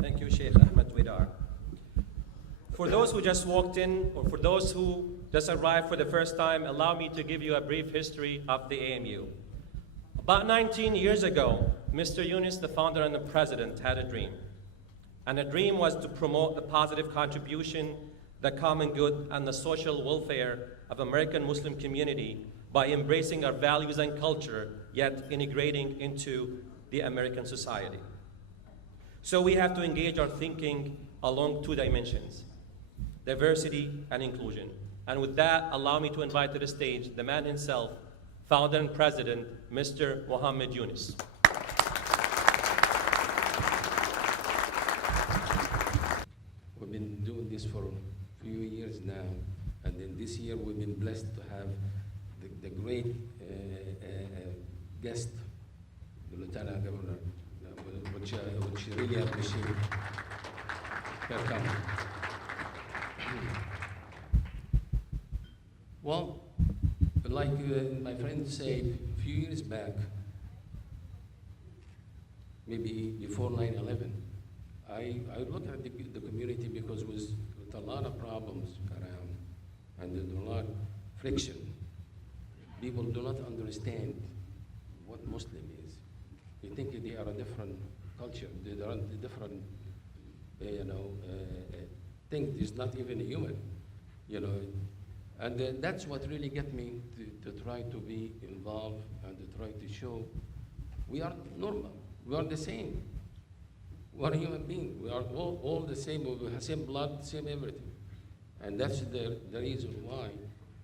Thank you, Sheikh Ahmed Widar. For those who just walked in, or for those who just arrived for the first time, allow me to give you a brief history of the AMU. About 19 years ago, Mr. Yunus, the founder and the president, had a dream. And the dream was to promote the positive contribution, the common good, and the social welfare of American Muslim community by embracing our values and culture, yet integrating into the American society. So we have to engage our thinking along two dimensions: diversity and inclusion. And with that, allow me to invite to the stage the man himself, founder and president, Mr. Muhammad Yunus. We've been doing this for a few years now, and then this year we've been blessed to have the great guest, the Lieutenant Governor, which really appreciate her coming. Well, like my friend said, a few years back, maybe before 9/11, I looked at the community because with a lot of problems around and there's a lot of friction. People do not understand what Muslim is. They think they are a different culture. They are a different, thing. It's not even human, And that's what really get me to try to be involved and to try to show we are normal. We are the same. We are human beings. We are all the same. We have same blood, same everything. And that's the reason why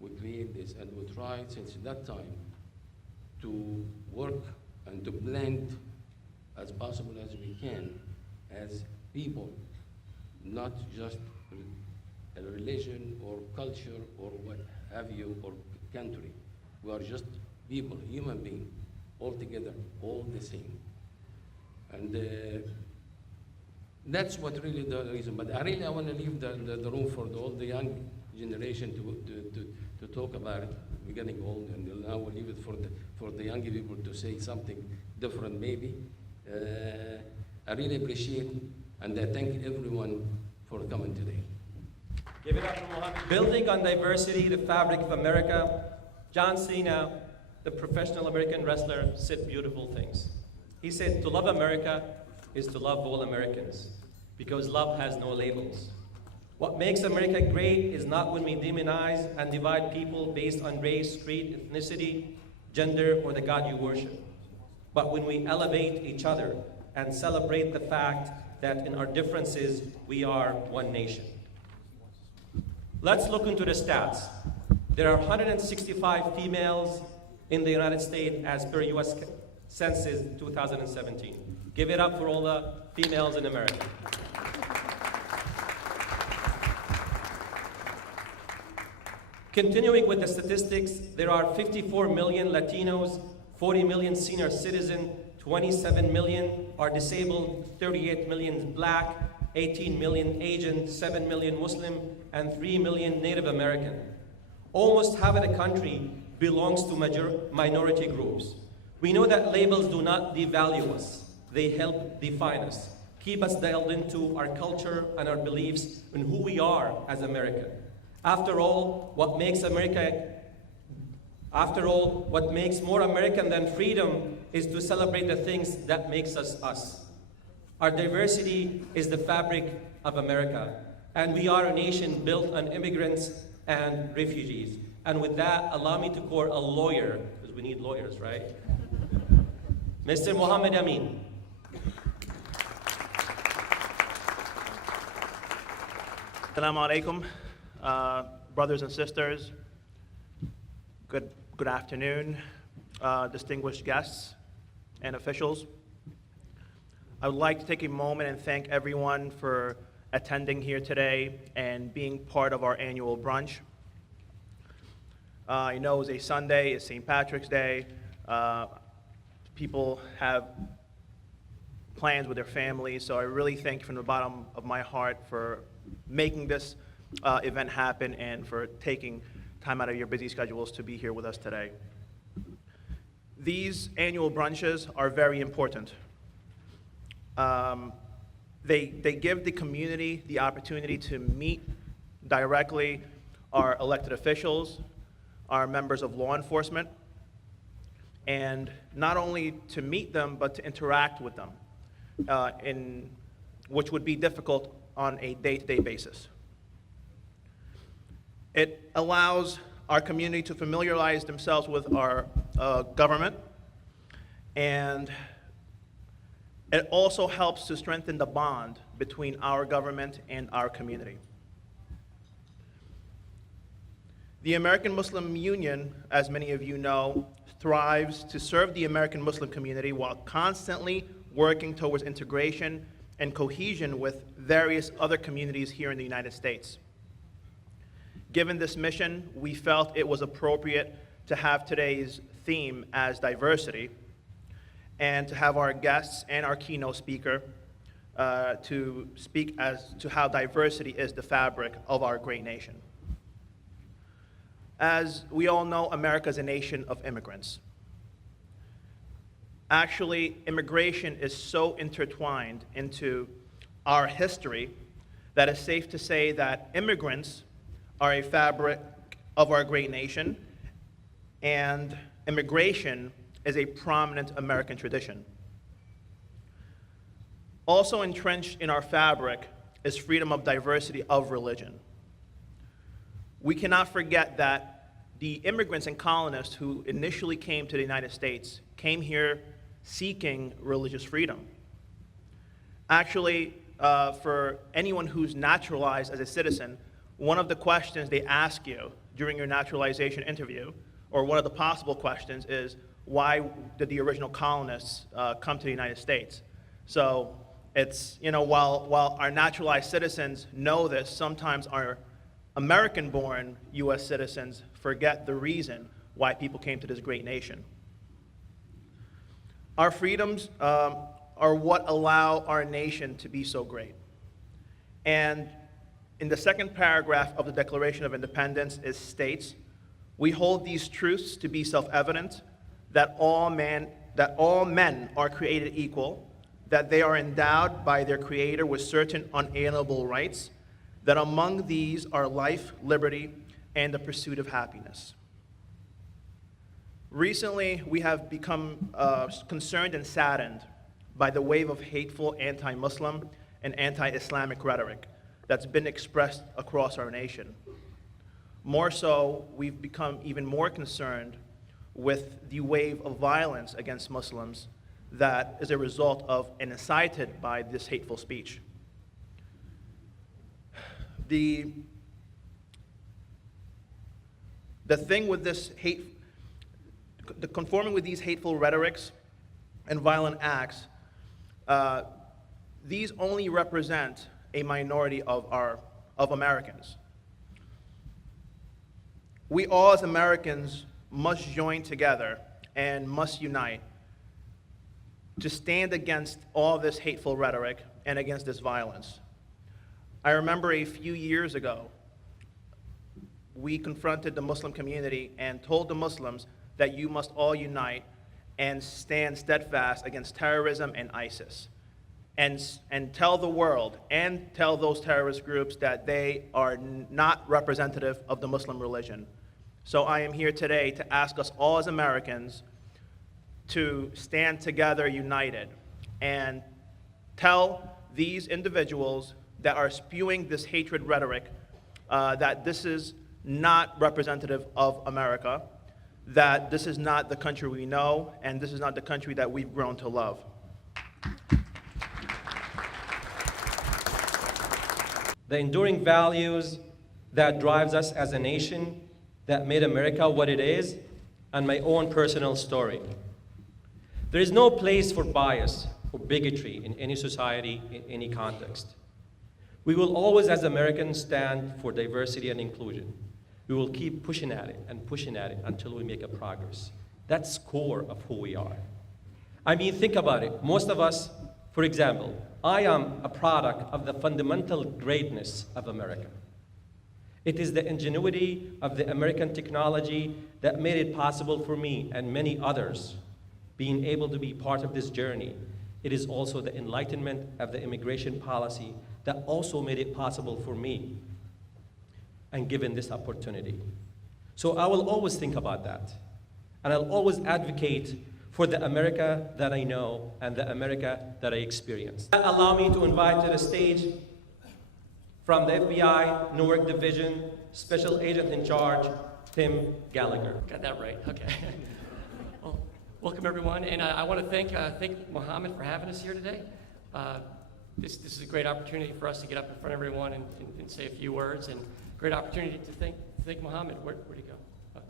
we create this. And we try since that time to work and to blend as possible as we can as people, not just a religion or culture or what have you or country. We are just people, human beings, all together, all the same. And that's what really the reason. But I want to leave the room for all the young generation to talk about it. We're getting old, and now we'll leave it for the young people to say something different, maybe. I really appreciate and I thank everyone for coming today. Give it up for Muhammad. Building on diversity, the fabric of America, John Cena, the professional American wrestler, said beautiful things. He said, to love America is to love all Americans, because love has no labels. What makes America great is not when we demonize and divide people based on race, creed, ethnicity, gender, or the God you worship, but when we elevate each other and celebrate the fact that in our differences, we are one nation. Let's look into the stats. There are 165 females in the United States as per US Census 2017. Give it up for all the females in America. Continuing with the statistics, there are 54 million Latinos, 40 million senior citizens, 27 million are disabled, 38 million Black, 18 million Asian, 7 million Muslim, and 3 million Native American. Almost half of the country belongs to minority groups. We know that labels do not devalue us. They help define us, keep us dialed into our culture and our beliefs in who we are as American. After all, what makes more American than freedom is to celebrate the things that makes us us. Our diversity is the fabric of America, and we are a nation built on immigrants and refugees. And with that, allow me to call a lawyer, because we need lawyers, right? Mr. Muhammad Amin. Assalamu alaikum, brothers and sisters. Good afternoon, distinguished guests and officials. I would like to take a moment and thank everyone for attending here today and being part of our annual brunch. I know it's a Sunday, it's St. Patrick's Day. People have plans with their families, so I really thank you from the bottom of my heart for making this event happen and for taking time out of your busy schedules to be here with us today. These annual brunches are very important. They give the community the opportunity to meet directly our elected officials, our members of law enforcement, and not only to meet them, but to interact with them, which would be difficult on a day-to-day basis. It allows our community to familiarize themselves with our government, and it also helps to strengthen the bond between our government and our community. The American Muslim Union, as many of you know, thrives to serve the American Muslim community while constantly working towards integration and cohesion with various other communities here in the United States. Given this mission, we felt it was appropriate to have today's theme as diversity, and to have our guests and our keynote speaker to speak as to how diversity is the fabric of our great nation. As we all know, America is a nation of immigrants. Actually, immigration is so intertwined into our history that it's safe to say that immigrants are a fabric of our great nation, and immigration is a prominent American tradition. Also entrenched in our fabric is freedom of diversity of religion. We cannot forget that the immigrants and colonists who initially came to the United States came here seeking religious freedom. Actually, for anyone who's naturalized as a citizen, one of the questions they ask you during your naturalization interview, or one of the possible questions, is why did the original colonists come to the United States? So it's, while our naturalized citizens know this, sometimes our American-born US citizens forget the reason why people came to this great nation. Our freedoms are what allow our nation to be so great. And in the second paragraph of the Declaration of Independence, it states, "We hold these truths to be self-evident, that all men are created equal, that they are endowed by their Creator with certain unalienable rights, that among these are life, liberty, and the pursuit of happiness." Recently, we have become concerned and saddened by the wave of hateful anti-Muslim and anti-Islamic rhetoric that's been expressed across our nation. More so, we've become even more concerned with the wave of violence against Muslims that is a result of and incited by this hateful speech. The thing with this conforming with these hateful rhetorics and violent acts, these only represent a minority of Americans. We all as Americans must join together and must unite to stand against all this hateful rhetoric and against this violence. I remember a few years ago, we confronted the Muslim community and told the Muslims that you must all unite and stand steadfast against terrorism and ISIS, and tell the world and tell those terrorist groups that they are not representative of the Muslim religion. So I am here today to ask us all as Americans to stand together united and tell these individuals that are spewing this hatred rhetoric that this is not representative of America, that this is not the country we know, and this is not the country that we've grown to love. The enduring values that drives us as a nation, that made America what it is, and my own personal story. There is no place for bias or bigotry in any society, in any context. We will always, as Americans, stand for diversity and inclusion. We will keep pushing at it until we make a progress. That's core of who we are. I mean, think about it. Most of us, for example, I am a product of the fundamental greatness of America. It is the ingenuity of the American technology that made it possible for me and many others being able to be part of this journey It is also the enlightenment of the immigration policy that also made it possible for me and given this opportunity. So I will always think about that. And I'll always advocate for the America that I know and the America that I experience. Allow me to invite to the stage from the FBI Newark Division, Special Agent in Charge, Tim Gallagher. Got that right, okay. Well, welcome everyone, and I want to thank Mohammed for having us here today. This is a great opportunity for us to get up in front of everyone and say a few words, and great opportunity to thank Mohammed. Where'd he go?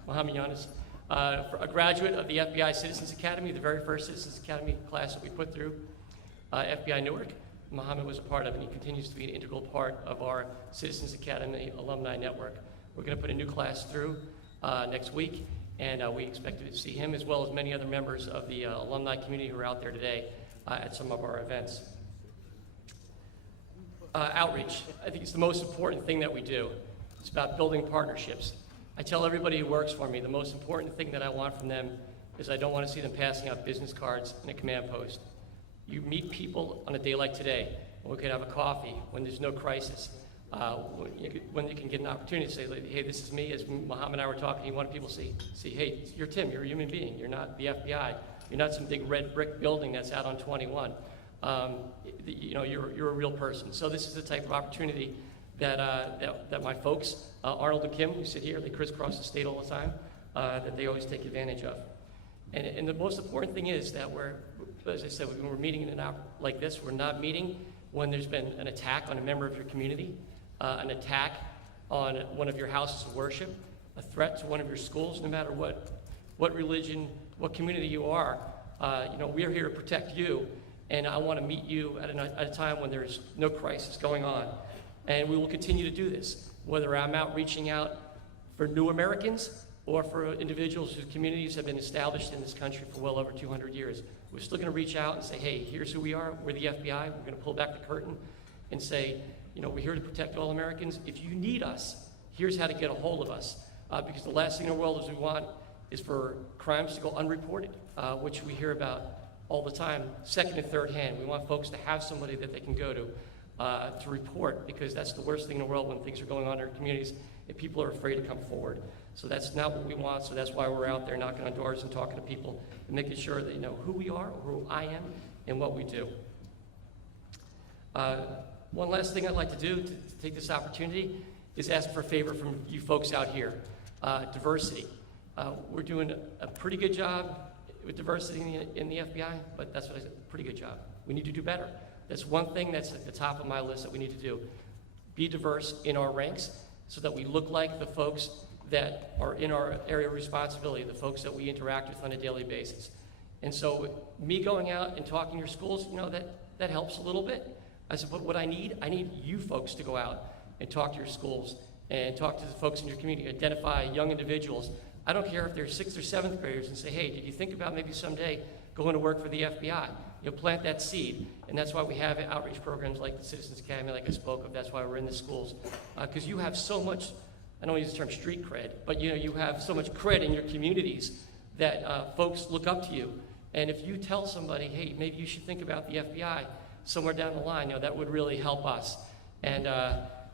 Mohammed Yanis, a graduate of the FBI Citizens Academy, the very first Citizens Academy class that we put through FBI Newark. Mohammed was a part of, and he continues to be an integral part of our Citizens Academy alumni network. We're going to put a new class through next week, and we expect to see him as well as many other members of the alumni community who are out there today at some of our events. Outreach, I think it's the most important thing that we do. It's about building partnerships. I tell everybody who works for me, the most important thing that I want from them is I don't want to see them passing out business cards in a command post. You meet people on a day like today, when we could have a coffee, when there's no crisis, when you can get an opportunity to say, hey, this is me, as Mohammed and I were talking, you want people to see, hey, you're Tim, you're a human being, you're not the FBI, you're not some big red brick building that's out on 21. You're a real person. So this is the type of opportunity that my folks, Arnold and Kim, who sit here, they crisscross the state all the time, that they always take advantage of. And the most important thing is that as I said, when we're meeting in an hour like this, we're not meeting when there's been an attack on a member of your community, an attack on one of your houses of worship, a threat to one of your schools, no matter what religion, what community you are. We're here to protect you, and I want to meet you at a time when there's no crisis going on. And we will continue to do this, whether I'm out reaching out for new Americans or for individuals whose communities have been established in this country for well over 200 years. We're still going to reach out and say, hey, here's who we are. We're the FBI. We're going to pull back the curtain and say, we're here to protect all Americans. If you need us, here's how to get a hold of us. Because the last thing in the world is we want is for crimes to go unreported, which we hear about all the time, second and third hand. We want folks to have somebody that they can go to report, because that's the worst thing in the world when things are going on in our communities and people are afraid to come forward. So that's not what we want, so that's why we're out there knocking on doors and talking to people and making sure that you know who we are, who I am, and what we do. One last thing I'd like to do to take this opportunity is ask for a favor from you folks out here. Diversity. We're doing a pretty good job with diversity in the FBI, but that's what I said, pretty good job. We need to do better. That's one thing that's at the top of my list that we need to do. Be diverse in our ranks so that we look like the folks that are in our area of responsibility, the folks that we interact with on a daily basis. And so me going out and talking to your schools, that helps a little bit. I said, but what I need you folks to go out and talk to your schools and talk to the folks in your community, identify young individuals. I don't care if they're 6th or 7th graders, and say, hey, did you think about maybe someday going to work for the FBI? Plant that seed. And that's why we have outreach programs like the Citizens Academy, like I spoke of. That's why we're in the schools. Because you have so much, I don't use the term street cred, but you have so much cred in your communities that folks look up to you. And if you tell somebody, hey, maybe you should think about the FBI somewhere down the line, that would really help us. And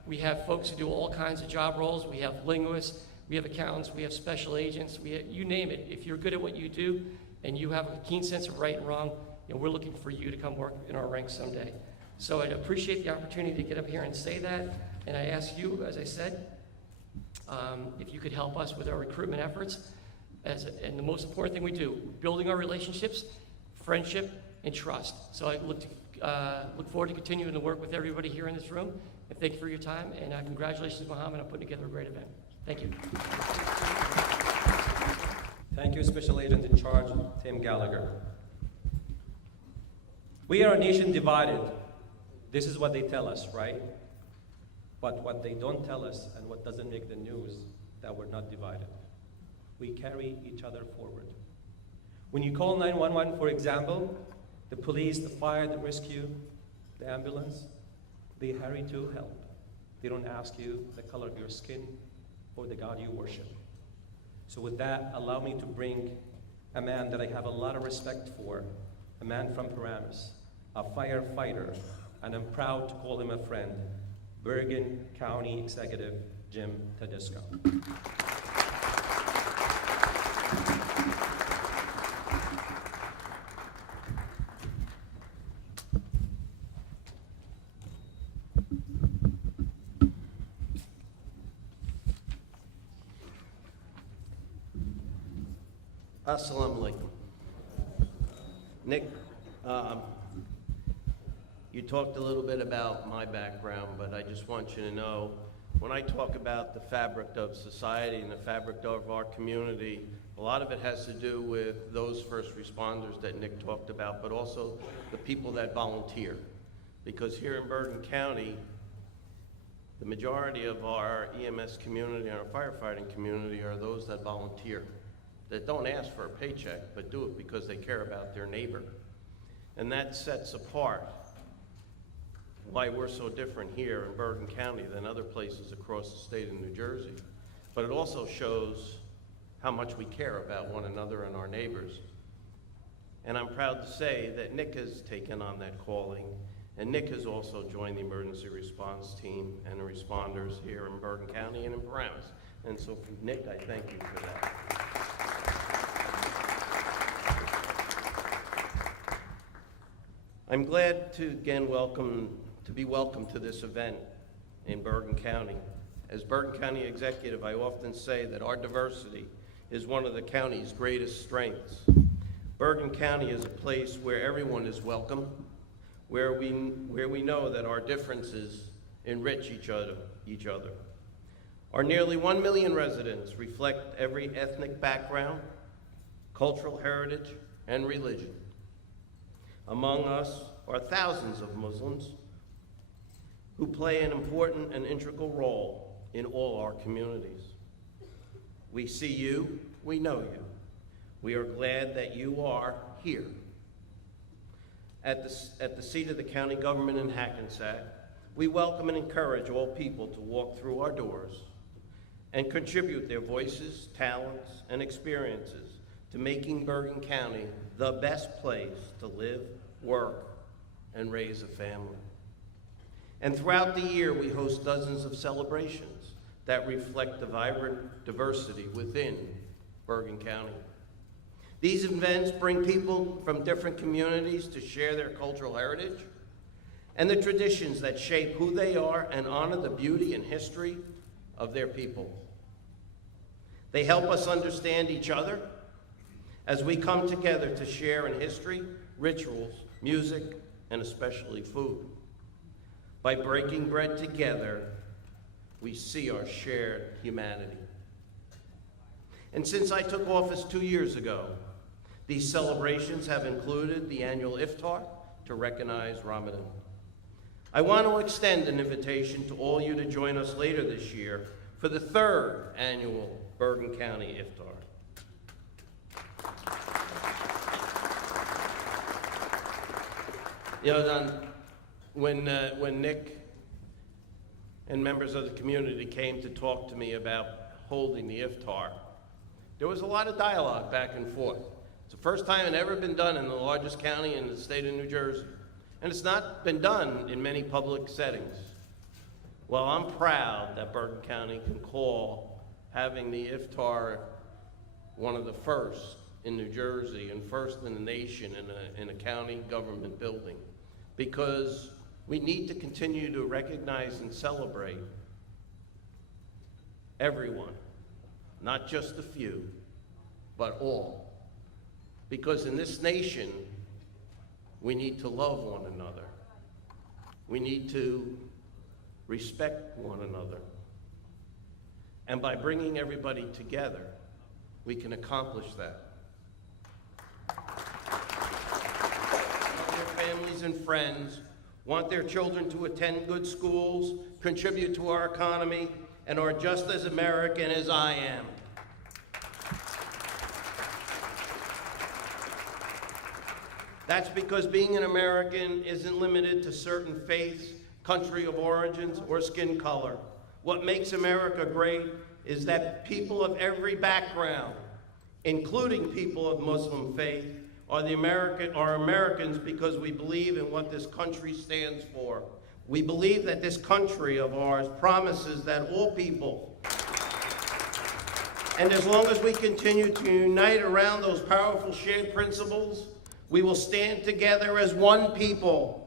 we have folks who do all kinds of job roles. We have linguists, we have accountants, we have special agents, you name it. If you're good at what you do and you have a keen sense of right and wrong, we're looking for you to come work in our ranks someday. So I'd appreciate the opportunity to get up here and say that. And I ask you, as I said, if you could help us with our recruitment efforts. And the most important thing we do, building our relationships, friendship, and trust. So I look forward to continuing to work with everybody here in this room. And thank you for your time. And congratulations, Mohammed, on putting together a great event. Thank you. Thank you, Special Agent in Charge, Tim Gallagher. We are a nation divided. This is what they tell us, right? But what they don't tell us and what doesn't make the news, that we're not divided. We carry each other forward. When you call 911, for example, the police, the fire, the rescue, the ambulance, they hurry to help. They don't ask you the color of your skin or the God you worship. So with that, allow me to bring a man that I have a lot of respect for, a man from Paramus, a firefighter, and I'm proud to call him a friend, Bergen County Executive Jim Tedisco. Assalamu alaikum. Nick, you talked a little bit about my background, but I just want you to know, when I talk about the fabric of society and the fabric of our community, a lot of it has to do with those first responders that Nick talked about, but also the people that volunteer. Because here in Bergen County, the majority of our EMS community and our firefighting community are those that volunteer, that don't ask for a paycheck, but do it because they care about their neighbor. And that sets apart why we're so different here in Bergen County than other places across the state of New Jersey. But it also shows how much we care about one another and our neighbors. And I'm proud to say that Nick has taken on that calling, and Nick has also joined the emergency response team and the responders here in Bergen County and in Paramus. And so, Nick, I thank you for that. I'm glad to again be welcomed to this event in Bergen County. As Bergen County Executive, I often say that our diversity is one of the county's greatest strengths. Bergen County is a place where everyone is welcome, where we know that our differences enrich each other. Our nearly 1 million residents reflect every ethnic background, cultural heritage, and religion. Among us are thousands of Muslims who play an important and integral role in all our communities. We see you, we know you. We are glad that you are here. At the seat of the county government in Hackensack, we welcome and encourage all people to walk through our doors and contribute their voices, talents, and experiences to making Bergen County the best place to live, work, and raise a family. And throughout the year, we host dozens of celebrations that reflect the vibrant diversity within Bergen County. These events bring people from different communities to share their cultural heritage and the traditions that shape who they are and honor the beauty and history of their people. They help us understand each other as we come together to share in history, rituals, music, and especially food. By breaking bread together, we see our shared humanity. And since I took office 2 years ago, these celebrations have included the annual iftar to recognize Ramadan. I want to extend an invitation to all you to join us later this year for the 3rd annual Bergen County Iftar. You know, Don, when Nick and members of the community came to talk to me about holding the iftar, there was a lot of dialogue back and forth. It's the first time it ever been done in the largest county in the state of New Jersey. And it's not been done in many public settings. Well, I'm proud that Bergen County can call having the iftar one of the first in New Jersey and first in the nation in a county government building, because we need to continue to recognize and celebrate everyone, not just a few, but all. Because in this nation, we need to love one another. We need to respect one another. And by bringing everybody together, we can accomplish that. Their families and friends want their children to attend good schools, contribute to our economy, and are just as American as I am. That's because being an American isn't limited to certain faiths, country of origins, or skin color. What makes America great is that people of every background, including people of Muslim faith, are Americans because we believe in what this country stands for. We believe that this country of ours promises that all people, and as long as we continue to unite around those powerful shared principles, we will stand together as one people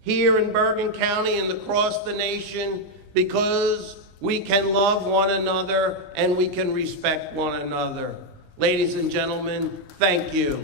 here in Bergen County and across the nation, because we can love one another and we can respect one another. Ladies and gentlemen, thank you.